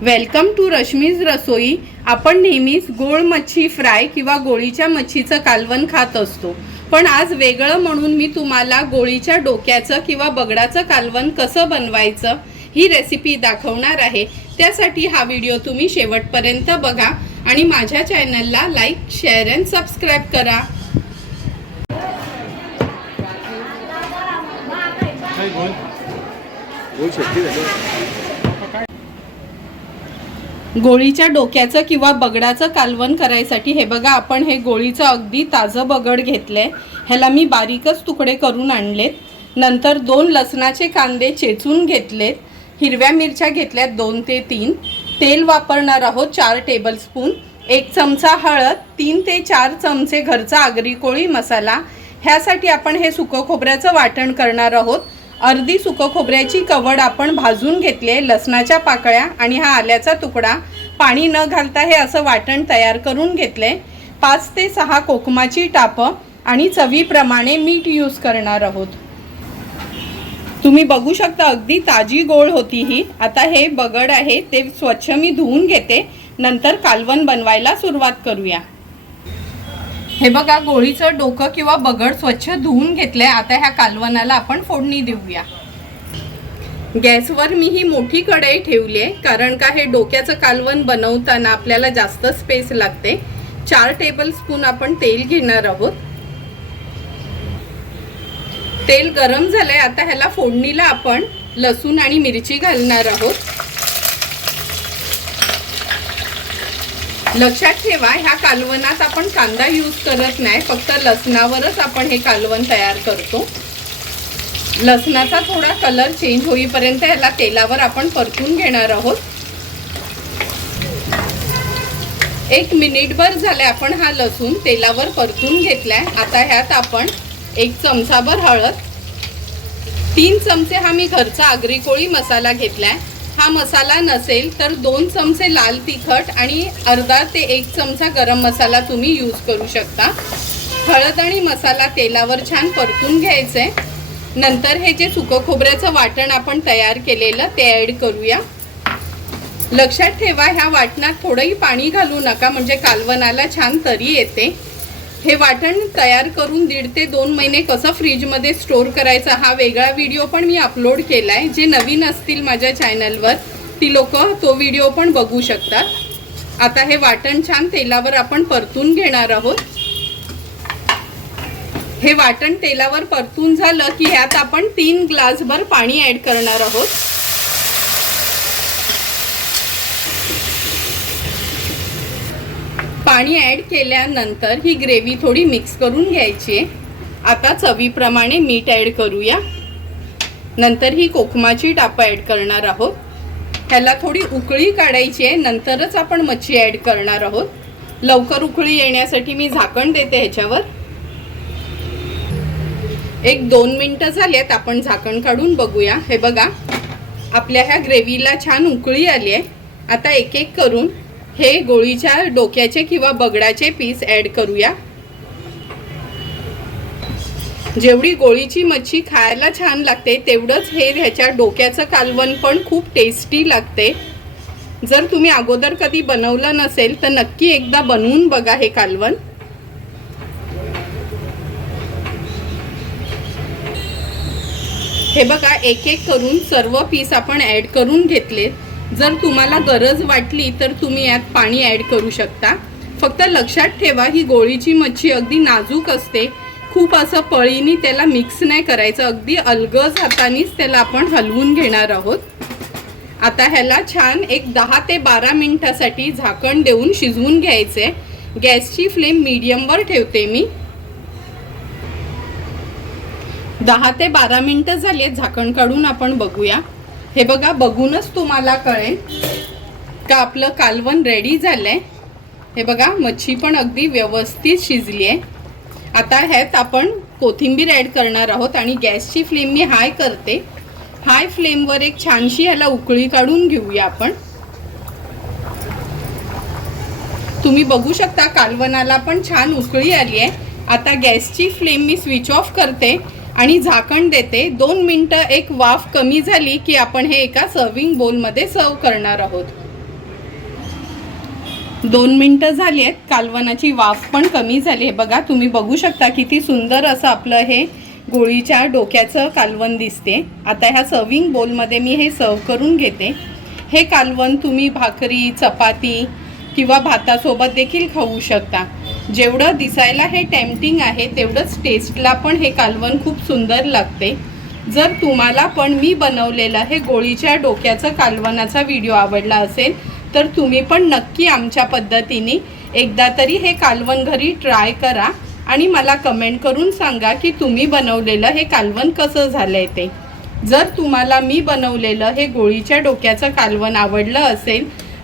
Welcome to Rashmi's रसोई आपण नेहमीच गोळ मच्छी फ्राय किंवा गोळीच्या मच्छीचं कालवण खात असतो. पण आज वेगळं म्हणून मी तुम्हाला गोळीच्या डोक्याचं किंवा बगडाचं कालवण कसं बनवायचं ही रेसिपी दाखवणार आहे. त्यासाठी हा व्हिडिओ तुम्ही शेवटपर्यंत बघा आणि माझ्या चॅनलला लाईक शेअर अँड सबस्क्राईब करा. गोल? गोल गोळीच्या डोक्याचं किंवा बगडाचं कालवण करायसाठी हे बघा आपण हे गोळीचं अगदी ताजं बगड घेतलंय. ह्याला मी बारीकच तुकडे करून आणलेत. नंतर दोन लसणाचे कांदे चेचून घेतलेत. हिरव्या मिरच्या घेतल्यात दोन ते तीन. तेल वापरणार आहोत चार टेबलस्पून. एक चमचा हळद तीन ते चार चमचे घरचा आगरी कोळी मसाला. ह्यासाठी आपण हे सुकं खोबऱ्याचं वाटण करणार आहोत. अर्धी सुकं खोबऱ्याची कवड आपण भाजून घेतली आहे लसणाच्या पाकळ्या आणि हा आल्याचा तुकडा. पाणी न घालता हे असं वाटण तयार करून घेतले पाच ते सहा कोकमाची टापं आणि चवीप्रमाणे मीठ यूज करणार आहोत. तुम्ही बघू शकता अगदी ताजी गोळ होती ही. आता हे बगड आहे ते स्वच्छ मी धुवून घेते. नंतर कालवण बनवायला सुरुवात करूया. हे बघा गोळीचं डोकं किंवा बगड स्वच्छ धुवून घेतलंय. आता ह्या कालवणाला आपण फोडणी देऊया. गॅसवर मी ही मोठी कढई ठेवली आहे कारण का हे डोक्याचं कालवण बनवताना आपल्याला जास्त स्पेस लागते. चार टेबल स्पून आपण तेल घेणार आहोत. तेल गरम झालंय आता ह्याला फोडणीला आपण लसूण आणि मिरची घालणार आहोत. लक्षात ठेवा ह्या कालवणात आपण कांदा यूज करत नाही फक्त लसणावरच आपण हे कालवण तयार करतो. लसणाचा थोडा कलर चेंज होईपर्यंत ह्याला तेलावर आपण परतून घेणार आहोत. एक मिनिटभर झाले आपण हा लसूण तेलावर परतून घेतलाय. आता ह्यात आपण एक चमचाभर हळद तीन चमचे हा मी घरचा आगरी कोळी मसाला घेतलाय. हा मसाला नसेल तर दोन चमचे लाल तिखट आणि अर्धा ते एक चमचा गरम मसाला तुम्ही यूज करू शकता. हळद आणि मसाला तेलावर छान परतून घ्यायचे. नंतर हे जे सुकं खोबऱ्याचं वाटण आपण तयार केलेलं ते ॲड करूया. लक्षात ठेवा ह्या वाटणात थोडंही पाणी घालू नका म्हणजे कालवणाला छान तरी येते. हे वाटण तयार करून दीड ते दोन महिने कसं फ्रीजमध्ये स्टोर करायचा हा वेगळा व्हिडिओ पण मी अपलोड केला आहे जे नवीन असतील माझ्या चॅनलवर ती लोक तो व्हिडिओ पण बघू शकतात. आता हे वाटण छान तेलावर आपण परतून घेणार आहोत. हे वाटण तेलावर परतून झालं की ह्यात आपण तीन ग्लासभर पाणी ॲड करणार आहोत. पाणी ॲड केल्यानंतर ही ग्रेव्ही थोडी मिक्स करून घ्यायची आहे. आता चवीप्रमाणे मीठ ॲड करूया. नंतर ही कोकमाची टापं ॲड करणार आहोत. ह्याला थोडी उकळी काढायची आहे. नंतरच आपण मच्छी ॲड करणार आहोत. लवकर उकळी येण्यासाठी मी झाकण देते ह्याच्यावर. एक दोन मिनटं झालेत आपण झाकण काढून बघूया. हे बघा आपल्या ह्या ग्रेव्हीला छान उकळी आली आहे. आता एक एक करून हे गोळीच्या डोक्याचे किंवा बगडाचे पीस ॲड करूया. जेवढी गोळीची मच्छी खायला छान लागते तेवढंच हे ह्याच्या डोक्याचं कालवण पण खूप टेस्टी लागते. जर तुम्ही अगोदर कधी बनवलं नसेल तर नक्की एकदा बनवून बघा हे कालवण. हे बघा एक एक करून सर्व पीस आपण ॲड करून घेतलेत. जर तुम्हाला गरज वाटली तर तुम्ही यात पाणी ॲड करू शकता. फक्त लक्षात ठेवा ही गोळीची मच्छी अगदी नाजूक असते. खूप असं पळीनी त्याला मिक्स नाही करायचं. अगदी अलगज हातानेच त्याला आपण हलवून घेणार आहोत. आता ह्याला छान एक दहा ते बारा मिनटासाठी झाकण देऊन शिजवून घ्यायचे. गॅसची फ्लेम मीडियमवर ठेवते मी. दहा ते बारा मिनटं झाली आहेत झाकण काढून आपण बघूया. हे बघा बघूनच तुम्हाला कळेल का आपलं कालवण रेडी झालं आहे हे बघा मच्छी पण अगदी व्यवस्थित शिजली आहे. आता ह्यात आपण कोथिंबीर ॲड करणार आहोत आणि गॅसची फ्लेम मी हाय करते. हाय फ्लेमवर एक छानशी ह्याला उकळी काढून घेऊया आपण. तुम्ही बघू शकता कालवणाला पण छान उकळी आली आहे. आता गॅसची फ्लेम मी स्विच ऑफ करते. आणि झाकण देते. दोन मिनटं एक वाफ कमी झाली की आपण हे एका सर्विंग बोलमध्ये सर्व करणार आहोत. दोन मिनटं झाली आहेत. कालवनाची वाफ पण कमी झाली आहे. बघा तुम्ही बघू शकता किती सुंदर असं आपलं हे गोळीच्या डोक्याचं कालवण दिसते. आता ह्या सर्विंग बोलमध्ये मी हे सर्व करून घेते. हे कालवण तुम्ही भाकरी चपाती किंवा भातासोबत देखील खाऊ शकता. जेवढं दिसायला हे टेम्पटिंग आहे तेवढंच टेस्टला पण हे कालवण खूप सुंदर लागते. जर तुम्हाला पण मी बनवलेलं हे गोळीच्या डोक्याचं कालवनाचा व्हिडिओ आवडला असेल तर तुम्ही पण नक्की आमच्या पद्धतीने एकदा तरी हे कालवण घरी ट्राय करा आणि मला कमेंट करून सांगा की तुम्ही बनवलेलं हे कालवण कसं झालंय ते. जर तुम्हाला मी बनवलेलं हे गोळीच्या डोक्याचं कालवण आवडलं असेल